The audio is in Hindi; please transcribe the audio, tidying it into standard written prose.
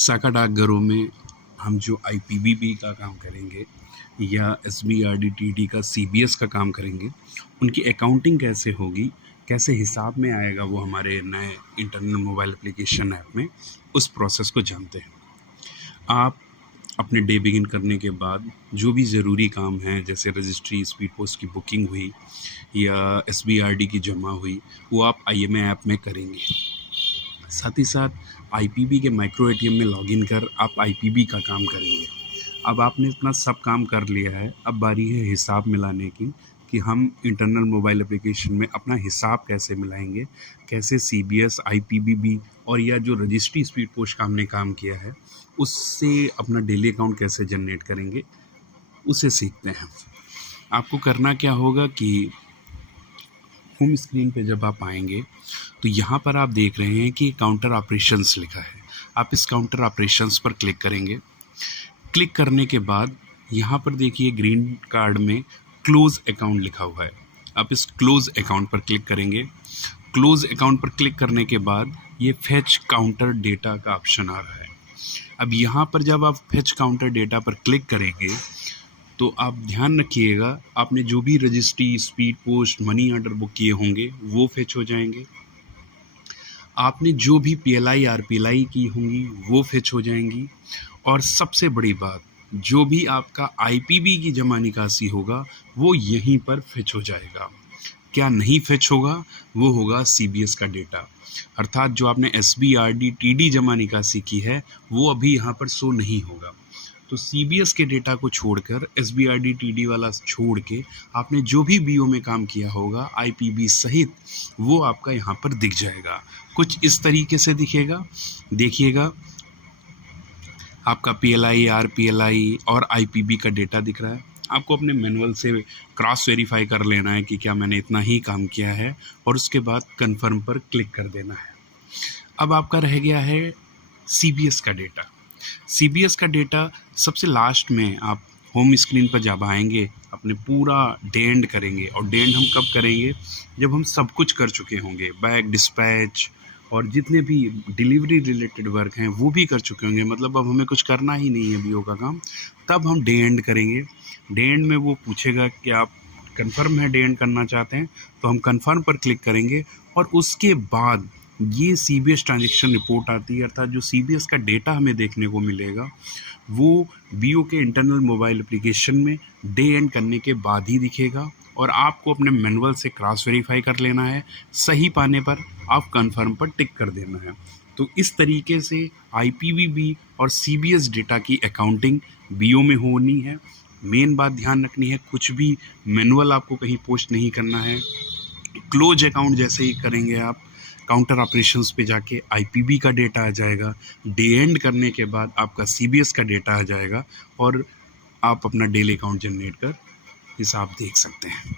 शाखा डाकघरों में हम जो आईपीबीबी का काम करेंगे या एसबीआरडी का सीबीएस का काम करेंगे, उनकी अकाउंटिंग कैसे होगी, कैसे हिसाब में आएगा वो हमारे नए इंटरनल मोबाइल एप्लीकेशन ऐप में, उस प्रोसेस को जानते हैं। आप अपने डे बिगिन करने के बाद जो भी ज़रूरी काम हैं, जैसे रजिस्ट्री, स्पीड पोस्ट की बुकिंग हुई या एसबीआरडी की जमा हुई, वो आप आईएमए ऐप में करेंगे। साथ ही साथ आईपीबी के माइक्रो एटीएम में लॉगिन कर आप आईपीबी का काम करेंगे। अब आपने अपना सब काम कर लिया है, अब बारी है हिसाब मिलाने की कि हम इंटरनल मोबाइल एप्लीकेशन में अपना हिसाब कैसे मिलाएंगे, कैसे सीबीएस, आईपीबीबी और या जो रजिस्ट्री स्पीड पोस्ट का हमने काम किया है उससे अपना डेली अकाउंट कैसे जनरेट करेंगे, उसे सीखते हैं। आपको करना क्या होगा कि होम स्क्रीन पे जब आप आएंगे तो यहाँ पर आप देख रहे हैं कि काउंटर ऑपरेशंस लिखा है। आप इस काउंटर ऑपरेशंस पर क्लिक करेंगे। क्लिक करने के बाद यहाँ पर देखिए ग्रीन कार्ड में क्लोज अकाउंट लिखा हुआ है। आप इस क्लोज अकाउंट पर क्लिक करेंगे। क्लोज अकाउंट पर क्लिक करने के बाद ये फेच काउंटर डेटा का ऑप्शन आ रहा है। अब यहाँ पर जब आप फेच काउंटर डेटा पर क्लिक करेंगे तो आप ध्यान रखिएगा, आपने जो भी registry, speed post, money order book किए होंगे वो फेच हो जाएंगे। आपने जो भी पीएलआई, आरपीएलआई की होंगी वो फेच हो जाएंगी। और सबसे बड़ी बात, जो भी आपका आईपीबी की जमा निकासी होगा वो यहीं पर फेच हो जाएगा। क्या नहीं फेच होगा, वो होगा सीबीएस का डेटा, अर्थात जो आपने एसबीआरडी टीडी जमा निकासी की है वो अभी यहाँ पर शो नहीं होगा। तो सीबीएस के डेटा को छोड़कर एसबीआरडी टीडी वाला छोड़ के आपने जो भी बीओ में काम किया होगा आईपीबी सहित, वो आपका यहाँ पर दिख जाएगा। कुछ इस तरीके से दिखेगा। देखिएगा, आपका पीएलआई, आरपीएलआई और आईपीबी का डेटा दिख रहा है। आपको अपने मैनुअल से क्रॉस वेरीफाई कर लेना है कि क्या मैंने इतना ही काम किया है और उसके बाद कन्फर्म पर क्लिक कर देना है। अब आपका रह गया है सीबीएस का डेटा। सीबीएस का डेटा सबसे लास्ट में आप होम स्क्रीन पर जब आएंगे अपने पूरा डे एंड करेंगे। और डे एंड हम कब करेंगे, जब हम सब कुछ कर चुके होंगे, बैग डिस्पैच और जितने भी डिलीवरी रिलेटेड वर्क हैं वो भी कर चुके होंगे, मतलब अब हमें कुछ करना ही नहीं है बीओ का काम। तब हम डे एंड करेंगे। डे एंड में वो पूछेगा कि आप कंफर्म है डे एंड करना चाहते हैं, तो हम कंफर्म पर क्लिक करेंगे और उसके बाद ये सीबीएस ट्रांजैक्शन रिपोर्ट आती है, अर्थात जो सीबीएस का डेटा हमें देखने को मिलेगा वो बीओ के इंटरनल मोबाइल एप्लीकेशन में डे एंड करने के बाद ही दिखेगा। और आपको अपने मैनुअल से क्रॉस वेरीफाई कर लेना है, सही पाने पर आप कंफर्म पर टिक कर देना है। तो इस तरीके से आईपीबीबी और सीबीएस डेटा की अकाउंटिंग बीओ में होनी है। मेन बात ध्यान रखनी है, कुछ भी मैनुअल आपको कहीं पोस्ट नहीं करना है। क्लोज अकाउंट जैसे ही करेंगे आप, काउंटर ऑपरेशंस पे जाके आईपीबी का डेटा आ जाएगा। डे एंड करने के बाद आपका सीबीएस का डेटा आ जाएगा और आप अपना डेली अकाउंट जनरेट कर हिसाब देख सकते हैं।